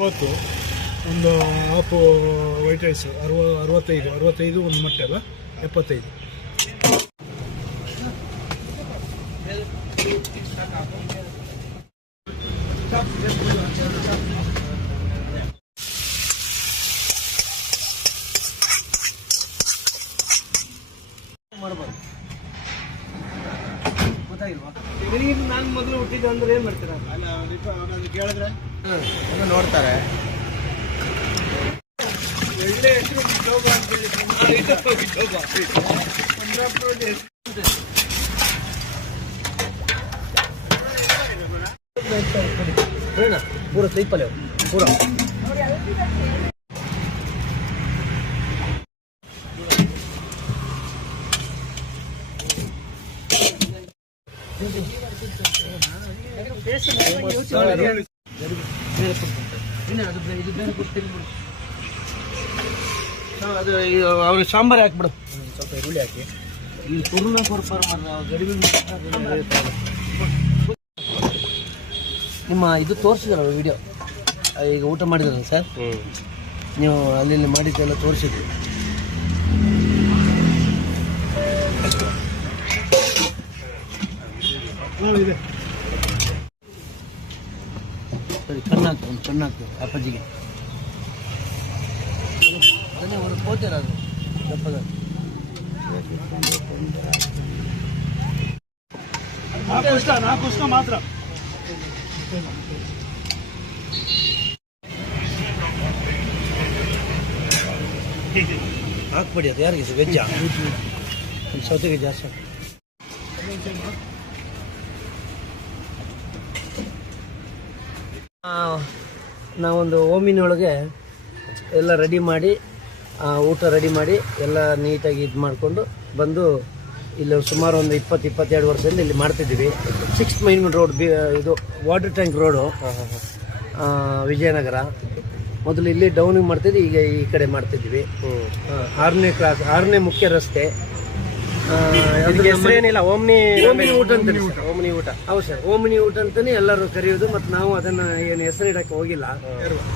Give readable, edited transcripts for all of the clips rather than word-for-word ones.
30 ಒಂದು half white rice 65 ಒಂದು ಮೊಟ್ಟೆ ಅಲ್ಲ 75. ಗೊತ್ತಾಗಿಲ್ವಾ? ನಾನು ಮೊದಲು ಹುಟ್ಟಿದ್ದು ಅಂದ್ರೆ ಏನು ಮಾಡ್ತೀರಾ? ಅಲ್ಲ ಕೇಳಿದ್ರೆ ನೋಡ್ತಾರೆ. ಒಳ್ಳೆ ಹೆಸರು ವಿಠೋಬ ಅಂತೇಳಿ ಪೂರ ಸೈಪಲ್ ಪೂರ ಅದು ಅವ್ರಿಗೆ ಸಾಂಬಾರು ಹಾಕ್ಬಿಡು, ಸ್ವಲ್ಪ ಈರುಳ್ಳಿ ಹಾಕಿ. ಇಲ್ಲಿ ತುರುನ ನಿಮ್ಮ ಇದು ತೋರಿಸಿದ್ರಲ್ಲ ವಿಡಿಯೋ, ಈಗ ಊಟ ಮಾಡಿದ್ರಲ್ಲ ಸರ್, ನೀವು ಅಲ್ಲಿ ಮಾಡಿದ್ದೆಲ್ಲ ತೋರಿಸಿದ್ರಿ. ಇದೆ ಸರಿ, ಕಣ್ಣಾಗ್ತು ಅಪ್ಪಾಜಿಗೆ. ಅದನ್ನೇ ಅವರು ಕೋತೀರ ಅದು ದಪ್ಪದ. ನಾಲ್ಕು ಮಾತ್ರ ಹಾಕ್ಬಿಡಿ. ಅದು ಯಾರಿಗೆ ವೆಜ್ಜಾ? ಸೌತೆಗೆ ಜಾಸ್ತಿ. ನಾವೊಂದು ಓಮಿನೊಳಗೆ ಎಲ್ಲ ರೆಡಿ ಮಾಡಿ, ಊಟ ರೆಡಿ ಮಾಡಿ ಎಲ್ಲ ನೀಟಾಗಿ ಇದು ಮಾಡಿಕೊಂಡು ಬಂದು ಇಲ್ಲಿ ಸುಮಾರು ಒಂದು 20-22 ವರ್ಷದಿಂದ ಇಲ್ಲಿ ಮಾಡ್ತಿದ್ದೀವಿ. 6th ಮೈನ್ ರೋಡ್, ಇದು ವಾಟರ್ ಟ್ಯಾಂಕ್ ರೋಡು, ವಿಜಯನಗರ. ಮೊದಲು ಇಲ್ಲಿ ಡೌನಿಗೆ ಮಾಡ್ತಿದ್ವಿ, ಈಗ ಈ ಕಡೆ ಮಾಡ್ತಿದ್ವಿ. 6ನೇ ಮುಖ್ಯ ರಸ್ತೆ. ಹೆಸರೇನಿಲ್ಲ, ಓಮ್ನಿ ಊಟ ಅಂತಾನೆ. ಓಮ್ನಿ ಊಟ. ಹೌದು ಸರ್, ಓಮ್ನಿ ಊಟ ಅಂತಾನೆ ಎಲ್ಲರೂ ಕರೆಯೋದು. ಮತ್ತು ನಾವು ಅದನ್ನ ಏನು ಹೆಸರು ಇಡಕ್ಕೆ ಹೋಗಿಲ್ಲ.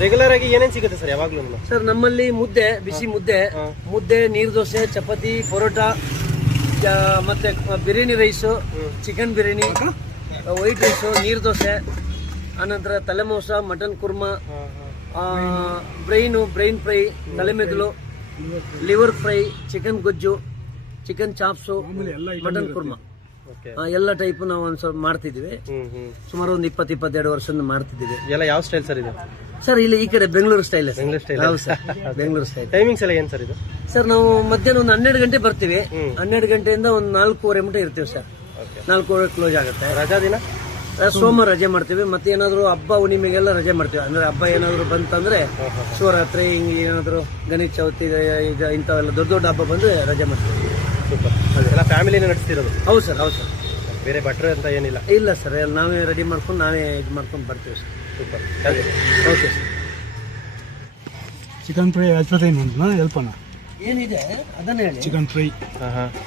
ರೆಗ್ಯುಲರ್ ಆಗಿ ಏನೇನು ಸಿಗುತ್ತೆ ಸರ್ ಯಾವಾಗ್ಲೂ? ಸರ್ ನಮ್ಮಲ್ಲಿ ಮುದ್ದೆ, ಬಿಸಿ ಮುದ್ದೆ, ನೀರು ದೋಸೆ, ಚಪಾತಿ, ಪರೋಟ, ಮತ್ತೆ biryani rice, chicken biryani, white rice, ನೀರು ದೋಸೆ, ಆನಂತರ ತಲೆಮಾಂಸ, ಮಟನ್ ಕುರ್ಮಾ, ಬ್ರೈನ್ ಫ್ರೈ, ತಲೆಮೆದುಳು, ಲಿವರ್ ಫ್ರೈ, ಚಿಕನ್ ಗೊಜ್ಜು, ಚಿಕನ್ ಚಾಪ್ಸು, ಮಟನ್ ಕುರ್ಮಾ, ಎಲ್ಲ ಟೈಪ್ ನಾವು ಒಂದು ಸ್ವಲ್ಪ ಮಾಡ್ತಿದ್ವಿ. ಸುಮಾರು ಒಂದು 20-22 ವರ್ಷದಿಂದ ಮಾಡ್ತಿದ್ದೀವಿ. ಎಲ್ಲ ಯಾವ ಸ್ಟೈಲ್ ಸರ್ ಇದು? ಸರ್ ಇಲ್ಲಿ ಈ ಕಡೆ ಬೆಂಗಳೂರು ಸ್ಟೈಲ್. ಹೌದು ಸರ್, ಬೆಂಗಳೂರು ಸ್ಟೈಲ್. ಟೈಮಿಂಗ್ಸ್ ಎಲ್ಲ ಏನ್ ಸರ್ ಇದು? ಸರ್ ನಾವು ಮಧ್ಯಾಹ್ನ ಒಂದು 12 ಗಂಟೆ ಬರ್ತೀವಿ. 12 ಗಂಟೆಯಿಂದ ಒಂದು 4:15 ಮಟ್ಟ ಇರ್ತೀವಿ ಸರ್. 4:15 ಕ್ಲೋಸ್ ಆಗುತ್ತೆ. ರಜಾ ದಿನ ಸೋಮವಾರ ರಜೆ ಮಾಡ್ತೀವಿ. ಮತ್ತೆ ಏನಾದ್ರು ಹಬ್ಬ ಹುಣ್ಣಿಮೆಗೆಲ್ಲ ರಜೆ ಮಾಡ್ತೀವಿ. ಅಂದ್ರೆ ಹಬ್ಬ ಏನಾದ್ರು ಬಂತಂದ್ರೆ ಶಿವರಾತ್ರಿ, ಹಿಂಗೆ ಏನಾದ್ರು ಗಣೇಶ ಚೌತಿ, ಇಂಥವೆಲ್ಲ ದೊಡ್ಡ ದೊಡ್ಡ ಹಬ್ಬ ಬಂದ್ರೆ ರಜೆ ಮಾಡ್ತೀವಿ. ಸೂಪರ್. ಅದೆಲ್ಲ ಫ್ಯಾಮಿಲಿನೇ ನಡೆಸ್ತಿರೋದು? ಹೌದು ಸರ್, ಹೌದು ಸರ್. ಬೇರೆ ಭಟ್ರು ಅಂತ ಏನಿಲ್ಲ? ಇಲ್ಲ ಸರ್, ನಾವೇ ರೆಡಿ ಮಾಡ್ಕೊಂಡು ನಾವೇ ಇದು ಮಾಡ್ಕೊಂಡು ಬರ್ತೀವಿ sir. Super. Okay sir. Chicken fry 75 ಹೆಲ್ಪನ ಏನಿದೆ ಅದನ್ನ ಹೇಳಿ. Chicken fry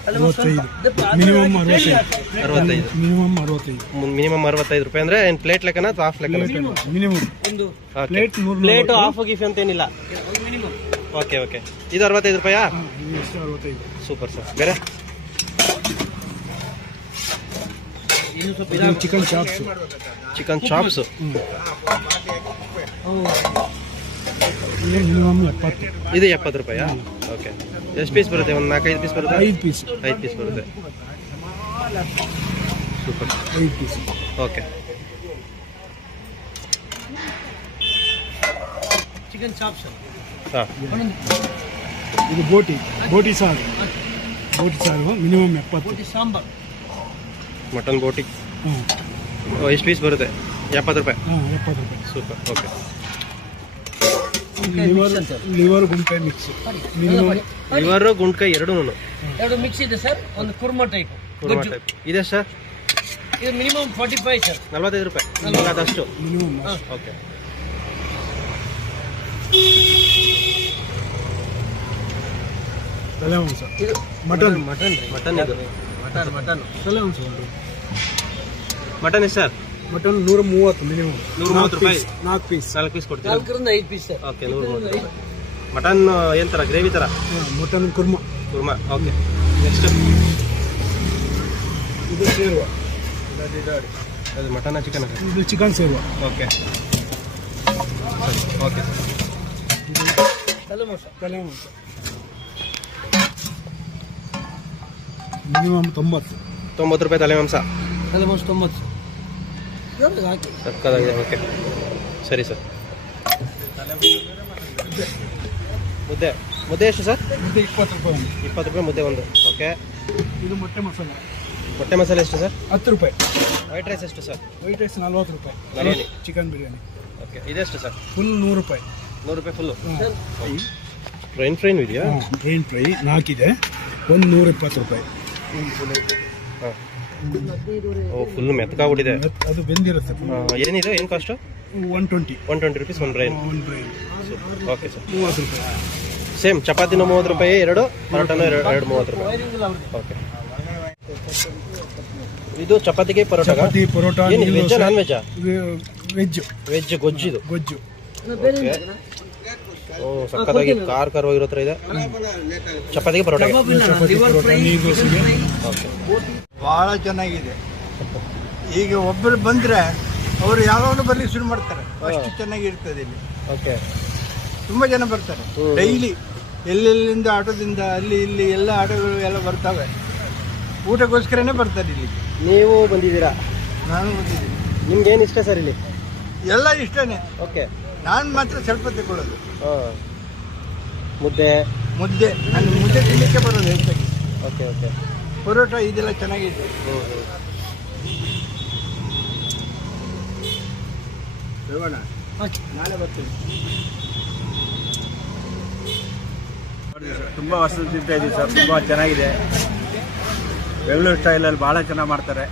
65. ಮಿನಿಮಮ್ 65. ಮಿನಿಮಮ್ 65 ರೂಪಾಯಿ. ಅಂದ್ರೆ ಏನ್ ಪ್ಲೇಟ್ ಲೆಕ್ಕನ ಅಥವಾ ಹಾಫ್ ಲೆಕ್ಕ? ಮಿನಿಮಮ್ ಒಂದು ಪ್ಲೇಟ್ 100. ಪ್ಲೇಟ್ ಹಾಫ್ ಗಿಫ್ ಅಂತ ಏನಿಲ್ಲ? ಮಿನಿಮಮ್. ಓಕೆ. ಇದು 65 ರೂಪಾಯಾ? 65. Super sir. ಬೇರೆ ಚಿಕನ್ ಚಾಪ್ಸ್. ಮಿನಿಮಮ್ 70. ಇದು 70 ರೂಪಾಯಾ? ಓಕೆ. ಎಷ್ಟು ಪೀಸ್ ಬರುತ್ತೆ? ಒಂದು 4-5 ಪೀಸ್ ಬರುತ್ತೆ? 5 ಪೀಸ್. 5 ಪೀಸ್ ಬರುತ್ತೆ. Super. 5 piece. Okay. Chicken chops. ಇದು ಬೋಟಿ ಸಾರು ಮಿನಿಮಮ್ 70. ಸಾಂಬಾರ್, ಮಟನ್ ಬೋಟಿ ಎಷ್ಟು ಪೀಸ್ ಬರುತ್ತೆ? 70 ರೂಪಾಯಿ. 70 ರೂಪಾಯಿ. ಸೂಪರ್. ಓಕೆ. ಲಿವರ್ ಗುಂಟೆ ಮಿಕ್ಸ್. ಲಿವರ್ ಗುಂಡ್ಕಾಯಿ ಎರಡು ಮಿಕ್ಸ್ ಇದೆ ಸರ್. ಒಂದು ಕುರ್ಮಾ ಟೈಪ್ ಇದೆ ಸರ್. ಇದು ಮಿನಿಮಮ್ 45 ಸರ್. 45 ರೂಪಾಯಿ ಅದಷ್ಟು ಮಿನಿಮಮ್. ಓಕೆ. ತಲೆಮಾಂಸ. ಇದು ಮಟನ್. ಮಟನ್ ಇದು ಮಟನ್ ತಲೆಮಾಂಸ. ಮಟನ್ ಎಷ್ಟು ಸರ್? Mutton 130 minimum. 130 ರೂಪಾಯಿ 4 ಪೀಸ್. 4 ಪೀಸ್ ಕೊಡ್ತೀರಾ? 4ರಿಂದ 5 ಪೀಸ್. ಓಕೆ, 130 ರೂಪಾಯಿ. ಮಟನ್ ಏನು ಥರ, ಗ್ರೇವಿ ಥರ? ಮಟನ್ ಕುರ್ಮಾ. ಓಕೆ. ನೆಕ್ಸ್ಟ್ ಇದು ಸೇರುವ. ಅದು ಮಟನ್ ಚಿಕನ್? ಇದು ಚಿಕನ್ ಸೇರುವ. ಓಕೆ ಸರಿ, ಓಕೆ ಸರ್. ತಲೆ ಮಾಂಸ ಮಿನಿಮಮ್ 90 ರೂಪಾಯಿ ತಲೆ ಮಾಂಸ. 90. ಹಾಕಿ ಸಕ್ಕದಾಗಿದೆ. ಓಕೆ ಸರಿ ಸರ್. ಮುದ್ದೆ ಎಷ್ಟು ಸರ್? ಮುದ್ದೆ 20 ರೂಪಾಯಿ. 20 ರೂಪಾಯಿ ಮುದ್ದೆ ಒಂದು. ಓಕೆ. ಇದು ಮೊಟ್ಟೆ ಮಸಾಲೆ. ಮೊಟ್ಟೆ ಮಸಾಲೆ ಎಷ್ಟು ಸರ್? 10 ರೂಪಾಯಿ. ವೈಟ್ ರೈಸ್ ಎಷ್ಟು ಸರ್? ವೈಟ್ ರೈಸ್ 40 ರೂಪಾಯಿ. ಬಿರಿಯಾನಿ, ಚಿಕನ್ ಬಿರಿಯಾನಿ. ಓಕೆ. ಇದೆಷ್ಟು ಸರ್? ಫುಲ್ 100 ರೂಪಾಯಿ. 100 ರೂಪಾಯಿ ಫುಲ್ಲು. ಫ್ರೈನ್ ಇದೆಯಾ? ಬ್ರೈನ್ ಫ್ರೈ 4 ಇದೆ. 120 ರೂಪಾಯಿ. ಹಾಂ. ಓ, ಫುಲ್ ಮೆತ್ತಗಾಗ್ಬಿಟ್ಟಿದೆ. ಅದು ಬೆಂದಿರುತ್ತೆ. ಏನಿದೆ, ಏನು ಕಾಸ್ಟು? 120 ರೂಪೀಸ್ ಒಂದು ಬ್ರೈನ್. Okay sir. 30 ರೂಪಾಯಿ. ಸೇಮ್ ಚಪಾತಿನೂ 30 ರೂಪಾಯಿ, 2 ಪರೋಟನೂ 2 30 ರೂಪಾಯಿ. ಓಕೆ. ಇದು ಚಪಾತಿಗೆ ಪರೋಟ? ಪರೋಟ. ಏನು ವೆಜ್ಜಾ ನಾನ್ ವೆಜ್ಜಾ? ವೆಜ್ ಗೊಜ್ಜು. ಇದು ಗೊಜ್ಜು. ಓ, ಸಕ್ಕತ್ತಾಗಿ ಖಾರವಾಗಿರೋ ಥರ ಇದೆ. ಚಪಾತಿಗೆ ಪರೋಟ. ಭಾಳ ಚೆನ್ನಾಗಿದೆ. ಈಗ ಒಬ್ಬರು ಬಂದರೆ ಅವರು ಯಾವಾಗಲೂ ಬರ್ಲಿಕ್ಕೆ ಶುರು ಮಾಡ್ತಾರೆ. ಅಷ್ಟು ಚೆನ್ನಾಗಿರ್ತದೆ ಇಲ್ಲಿ. ಓಕೆ. ತುಂಬ ಜನ ಬರ್ತಾರೆ ಡೈಲಿ. ಎಲ್ಲೆಲ್ಲಿಂದ ಆಟೋದಿಂದ ಅಲ್ಲಿ ಇಲ್ಲಿ ಎಲ್ಲ ಆಟೋಗಳು ಎಲ್ಲ ಬರ್ತವೆ. ಊಟಕ್ಕೋಸ್ಕರನೇ ಬರ್ತಾರೆ ಇಲ್ಲಿ. ನೀವು ಬಂದಿದ್ದೀರಾ? ನಾನು ಬಂದಿದ್ದೀನಿ. ನಿಮ್ಗೆ ಏನು ಇಷ್ಟ ಸರ್ ಇಲ್ಲಿ? ಎಲ್ಲ ಇಷ್ಟನೇ. ಓಕೆ. ನಾನು ಮಾತ್ರ ಸ್ವಲ್ಪ ತಗೊಳ್ಳೋದು. ಮುದ್ದೆ ನಾನು ಮುದ್ದೆ ತಿನ್ನಲಿಕ್ಕೆ ಬರೋದು ಹೆಚ್ಚಾಗಿ. ಓಕೆ. ಪರೋಟ ಇದೆಲ್ಲ ಚೆನ್ನಾಗಿದೆ. ಹೋಗೋಣ, ನಾಳೆ ಬರ್ತೀನಿ. ತುಂಬ ವರ್ಷದ ತಿಂತಾ ಇದ್ದೀವಿ ಸರ್. ತುಂಬ ಚೆನ್ನಾಗಿದೆ. ಬೆಂಗಳೂರು ಸ್ಟೈಲಲ್ಲಿ ಭಾಳ ಚೆನ್ನಾಗಿ ಮಾಡ್ತಾರೆ.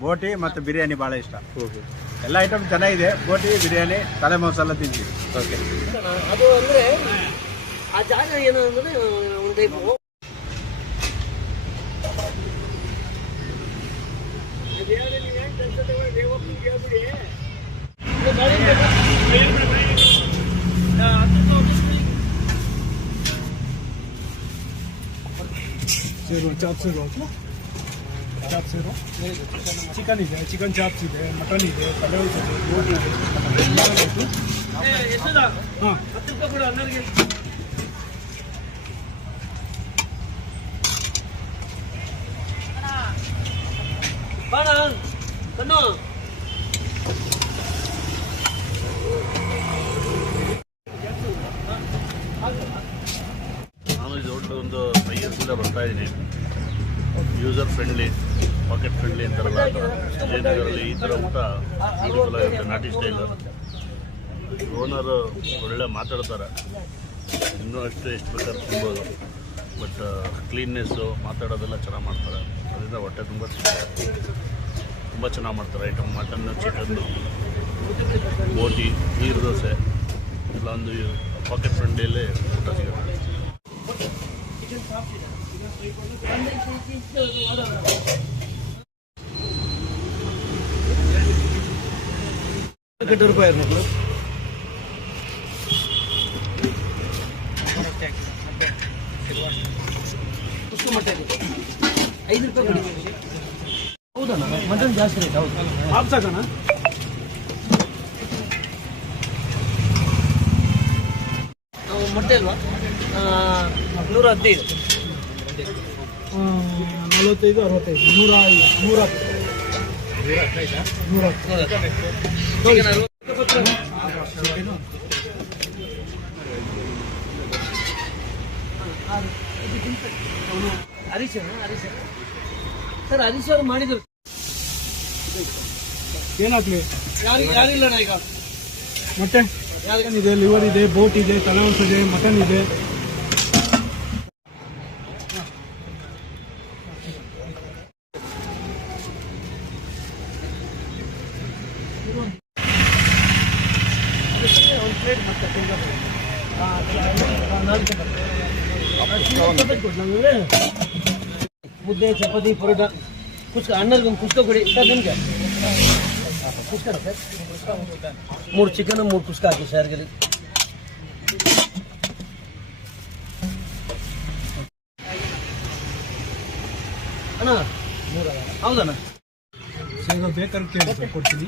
ಬೋಟಿ ಮತ್ತು ಬಿರಿಯಾನಿ ಭಾಳ ಇಷ್ಟ. ಎಲ್ಲ ಐಟಮ್ ಚೆನ್ನಾಗಿದೆ. ಬೋಟಿ, ಬಿರಿಯಾನಿ, ತಲೆ ಮಸಾಲ ತಿಂತೀವಿ. ಓಕೆ. ಅದು ಅಂದರೆ ಆ ಜಾಗ ಏನು ಅಂದರೆ ಒಂದು ಟೈಪ್ ಸೇರುವ. ಚಾಪ್ ಸೇರುವ. ಚಿಕನ್ ಇದೆ, ಚಿಕನ್ ಚಾಪ್ಸ್ ಇದೆ, ಮಟನ್ ಇದೆ, ಪಲಾವ್ ಇದೆ, ಬೋಟಿ ಇದೆ. ಹಾಂ. ನಾನು ಇದು ಒಂದು 5 ಇಯರ್ಸಿಂದ ಬರ್ತಾ ಇದ್ದೀನಿ. ಯೂಸರ್ ಫ್ರೆಂಡ್ಲಿ, ಪಾಕೆಟ್ ಫ್ರೆಂಡ್ಲಿ ಅಂತಾರಲ್ಲ, ವಿಜಯನಗರಲ್ಲಿ ಈ ಥರ ಊಟ ಬ್ಯೂಟಿಫುಲ್ ಆಗಿರುತ್ತೆ. ನಾಟಿ ಸ್ಟೈಲ್. ಓನರು ಒಳ್ಳೆ ಮಾತಾಡ್ತಾರೆ. ಇನ್ನೂ ಎಷ್ಟು ಬೇಕಾದ್ರೂ ತಿನ್ಬೋದು. ಬಟ್ ಕ್ಲೀನ್ನೆಸ್ಸು, ಮಾತಾಡೋದೆಲ್ಲ ಚೆನ್ನಾಗಿ ಮಾಡ್ತಾರೆ. ಅದರಿಂದ ಹೊಟ್ಟೆ ತುಂಬ ಚೆನ್ನಾಗಿ ಮಾಡ್ತಾರೆ ಐಟಮ್. ಮಟನ್ನು, ಚಿಕನ್ನು, ಬೋಟಿ, ನೀರು ದೋಸೆ ಎಲ್ಲ ಒಂದು ಪಾಕೆಟ್ ಫ್ರೆಂಡ್ಲಿಯಲ್ಲೇ ಊಟ ಸಿಗುತ್ತೆ. ರೂಪಾಯಿ ಮೊಟ್ಟೆ 5 ರೂಪಾಯಿ. ಹೌದಣ್ಣ, ಮಟನ್ ಜಾಸ್ತಿ ರೇಟ್. ಹೌದು, ಹಾಕ್ಸೋಣ. ಮೊಟ್ಟೆ ಅಲ್ವಾ? 115. 45, 65, 110. ಹರೀಶ್ ಸರ್, ಹರೀಶ್ ಅವರು ಮಾಡಿದ್ರು. ಏನಾಗ್ಲಿ? ಯಾರಿಲ್ಲ ಈಗ. ಮತ್ತೆ ಇದೆ, ಲಿವರ್ ಇದೆ, ಬೋಟ್ ಇದೆ, ತಲೆಮಾಂಸ ಇದೆ, ಮಟನ್ ಇದೆ. ಮುದ್ದೆ, ಚಪಾತಿ, ಪರೋಟ, ಕುಸ್ಕ, ಅಣ್ಣರ್ಗೊಂದು ಕುಸ್ಕ ಕೊಡಿ ಸರ್ ನಿಮಗೆ. ಕುಸ್ಕ ಸರ್ 3 ಚಿಕನ್ 3 ಕುಸ್ಕ ಹಾಕಿ ಸರ್. ಅಣ್ಣ ಹೌದಣ್ಣ ಬೇಕಾದ್ರೆ ಕೇಳಿ ಸರ್, ಕೊಡ್ತೀನಿ.